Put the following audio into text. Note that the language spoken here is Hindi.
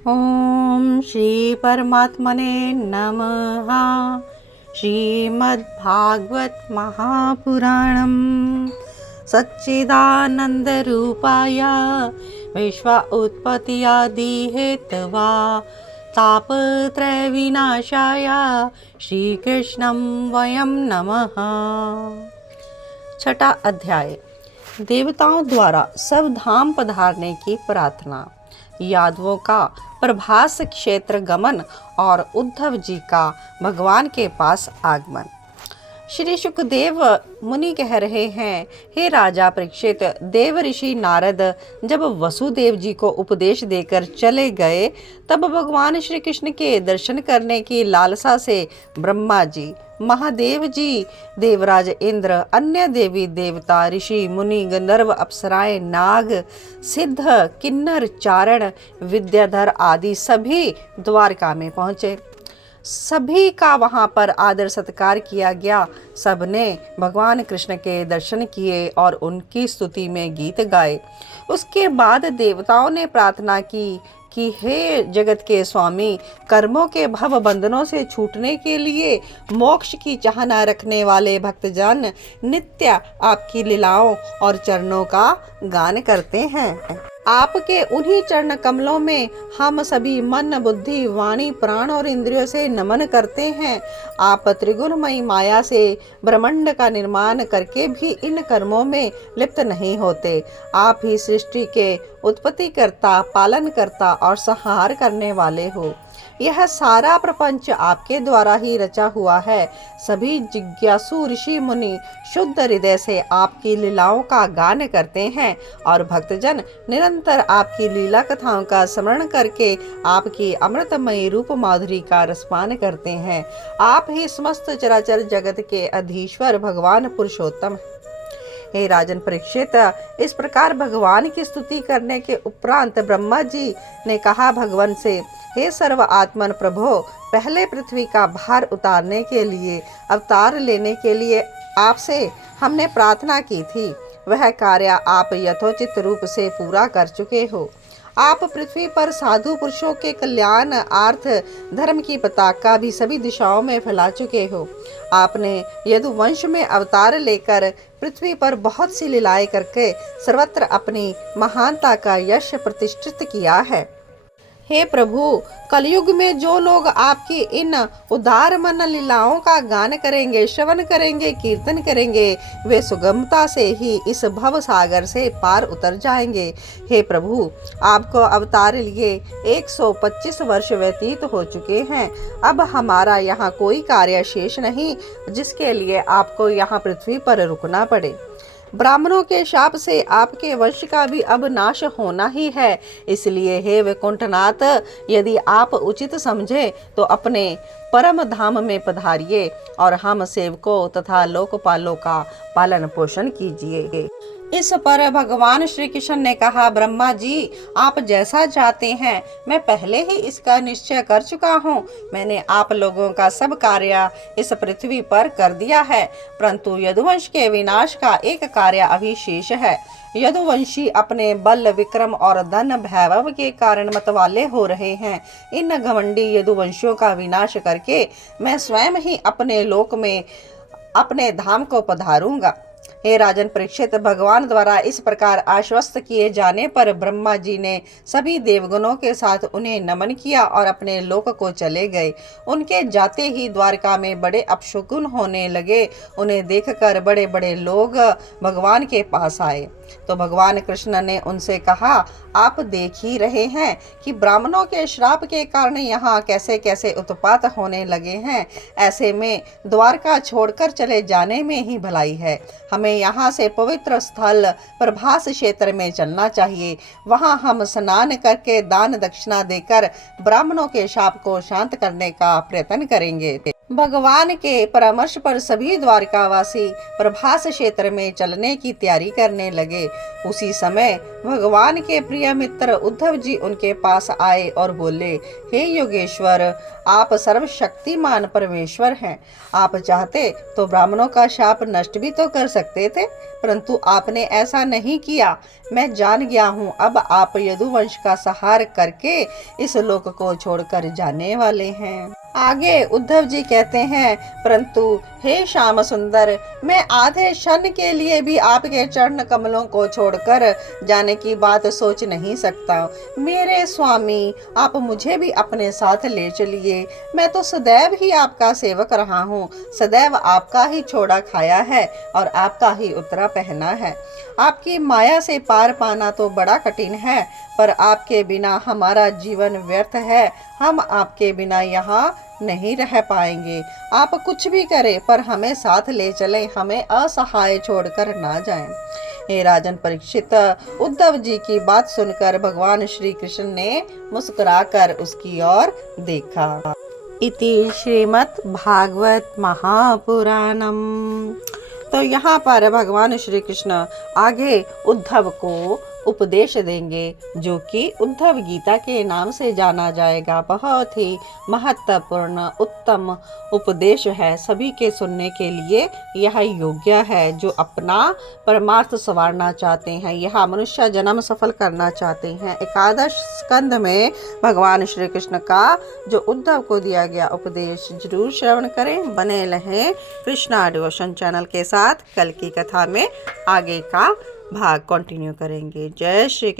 ओम श्री परमात्मने नमः। श्रीमद्भागवत महापुराणम सच्चिदानंद रूपाय विश्व उत्पत्ति आदि हेतवा तापत्रय विनाशाय श्री कृष्णं वयं नमः। छठा अध्याय। देवताओं द्वारा सब धाम पधारने की प्रार्थना, यादवों का प्रभास क्षेत्र गमन और उद्धव जी का भगवान के पास आगमन। श्री सुखदेव मुनि कह रहे हैं, हे राजा परीक्षित, देव ऋषि नारद जब वसुदेव जी को उपदेश देकर चले गए, तब भगवान श्री कृष्ण के दर्शन करने की लालसा से ब्रह्मा जी, महादेव जी, देवराज इंद्र, अन्य देवी देवता, ऋषि मुनि, गंधर्व, अप्सराएं, नाग, सिद्ध, किन्नर, चारण, विद्याधर आदि सभी द्वारका में पहुंचे। सभी का वहां पर आदर सत्कार किया गया। सबने भगवान कृष्ण के दर्शन किए और उनकी स्तुति में गीत गाए। उसके बाद देवताओं ने प्रार्थना की कि हे जगत के स्वामी, कर्मों के भव बंधनों से छूटने के लिए मोक्ष की चाहना रखने वाले भक्तजन नित्य आपकी लीलाओं और चरणों का गान करते हैं। आपके उन्हीं चरण कमलों में हम सभी मन, बुद्धि, वाणी, प्राण और इंद्रियों से नमन करते हैं। आप त्रिगुणमयी माया से ब्रह्मांड का निर्माण करके भी इन कर्मों में लिप्त नहीं होते। आप ही सृष्टि के उत्पत्ति करता, पालन करता और संहार करने वाले हो। यह सारा प्रपंच आपके द्वारा ही रचा हुआ है। सभी जिज्ञासु ऋषि मुनि शुद्ध हृदय से आपकी लीलाओं का गान करते हैं और भक्तजन निरंतर आपकी लीला कथाओं का स्मरण करके आपकी अमृतमयी रूप माधुरी का रसपान करते हैं। आप ही समस्त चराचर जगत के अधीश्वर भगवान पुरुषोत्तम। हे राजन परीक्षित, इस प्रकार भगवान की स्तुति करने के उपरांत ब्रह्मा जी ने कहा भगवान से, हे सर्व आत्मन प्रभो, पहले पृथ्वी का भार उतारने के लिए, अवतार लेने के लिए आपसे हमने प्रार्थना की थी। वह कार्य आप यथोचित रूप से पूरा कर चुके हो। आप पृथ्वी पर साधु पुरुषों के कल्याण अर्थ धर्म की पताका भी सभी दिशाओं में फैला चुके हो। आपने यदुवंश में अवतार लेकर पृथ्वी पर बहुत सी लीलाएं करके सर्वत्र अपनी महानता का यश प्रतिष्ठित किया है। हे प्रभु, कलयुग में जो लोग आपकी इन उदार मन लीलाओं का गान करेंगे, श्रवण करेंगे, कीर्तन करेंगे, वे सुगमता से ही इस भव सागर से पार उतर जाएंगे। हे प्रभु, आपको अवतार लिए 125 वर्ष व्यतीत हो चुके हैं। अब हमारा यहाँ कोई कार्य शेष नहीं जिसके लिए आपको यहाँ पृथ्वी पर रुकना पड़े। ब्राह्मणों के शाप से आपके वंश का भी अब नाश होना ही है। इसलिए हे वैकुंठनाथ, यदि आप उचित समझे तो अपने परम धाम में पधारिए और हम सेवकों तथा लोकपालों का पालन पोषण कीजिए। इस पर भगवान श्री कृष्ण ने कहा, ब्रह्मा जी, आप जैसा चाहते हैं, मैं पहले ही इसका निश्चय कर चुका हूँ। मैंने आप लोगों का सब कार्य इस पृथ्वी पर कर दिया है, परंतु यदुवंश के विनाश का एक कार्य अभी शेष है। यदुवंशी अपने बल, विक्रम और धन वैभव के कारण मतवाले हो रहे हैं। इन घमंडी यदुवंशियों का विनाश करके मैं स्वयं ही अपने लोक में अपने धाम को पधारूंगा। हे राजन परीक्षित, भगवान द्वारा इस प्रकार आश्वस्त किए जाने पर ब्रह्मा जी ने सभी देवगणों के साथ उन्हें नमन किया और अपने लोक को चले गए। उनके जाते ही द्वारका में बड़े अपशकुन होने लगे। उन्हें देखकर बड़े बड़े लोग भगवान के पास आए तो भगवान कृष्ण ने उनसे कहा, आप देख ही रहे हैं कि ब्राह्मणों के श्राप के कारण यहाँ कैसे कैसे उत्पात होने लगे हैं। ऐसे में द्वारका छोड़कर चले जाने में ही भलाई है। हमें यहाँ से पवित्र स्थल प्रभास क्षेत्र में चलना चाहिए। वहाँ हम स्नान करके दान दक्षिणा देकर ब्राह्मणों के शाप को शांत करने का प्रयत्न करेंगे। भगवान के परामर्श पर सभी द्वारकावासी प्रभास क्षेत्र में चलने की तैयारी करने लगे। उसी समय भगवान के प्रिय मित्र उद्धव जी उनके पास आए और बोले, हे योगेश्वर, आप सर्वशक्तिमान परमेश्वर हैं। आप चाहते तो ब्राह्मणों का शाप नष्ट भी तो कर सकते थे, परंतु आपने ऐसा नहीं किया। मैं जान गया हूँ, अब आप यदुवंश का संहार करके इस लोक को छोड़कर जाने वाले हैं। आगे उद्धव जी कहते हैं, परंतु हे श्याम सुंदर, मैं आधे क्षण के लिए भी आपके चरण कमलों को छोड़कर जाने की बात सोच नहीं सकता। मेरे स्वामी, आप मुझे भी अपने साथ ले चलिए। मैं तो सदैव ही आपका सेवक रहा हूँ, सदैव आपका ही छोड़ा खाया है और आपका ही उतरा पहना है। आपकी माया से पार पाना तो बड़ा कठिन है, पर आपके बिना हमारा जीवन व्यर्थ है। हम आपके बिना यहाँ नहीं रह पाएंगे। आप कुछ भी करें, पर हमें साथ ले चलें, हमें असहाय छोड़कर ना जाएं। हे राजन परीक्षित, उद्धव जी की बात सुनकर भगवान श्री कृष्ण ने मुस्कुराकर उसकी ओर देखा। इति श्रीमद् भागवत महापुराणम। तो यहाँ पर भगवान श्री कृष्ण आगे उद्धव को उपदेश देंगे, जो कि उद्धव गीता के नाम से जाना जाएगा। बहुत ही महत्वपूर्ण उत्तम उपदेश है, सभी के सुनने के लिए यह योग्य है। जो अपना परमार्थ संवारना चाहते हैं, यह मनुष्य जन्म सफल करना चाहते हैं। एकादश स्कंद में भगवान श्री कृष्ण का जो उद्धव को दिया गया उपदेश जरूर श्रवण करें। बने रहें कृष्णा डिवोशन चैनल के साथ। कल की कथा में आगे का भाग कंटिन्यू करेंगे। जय श्री कृष्ण।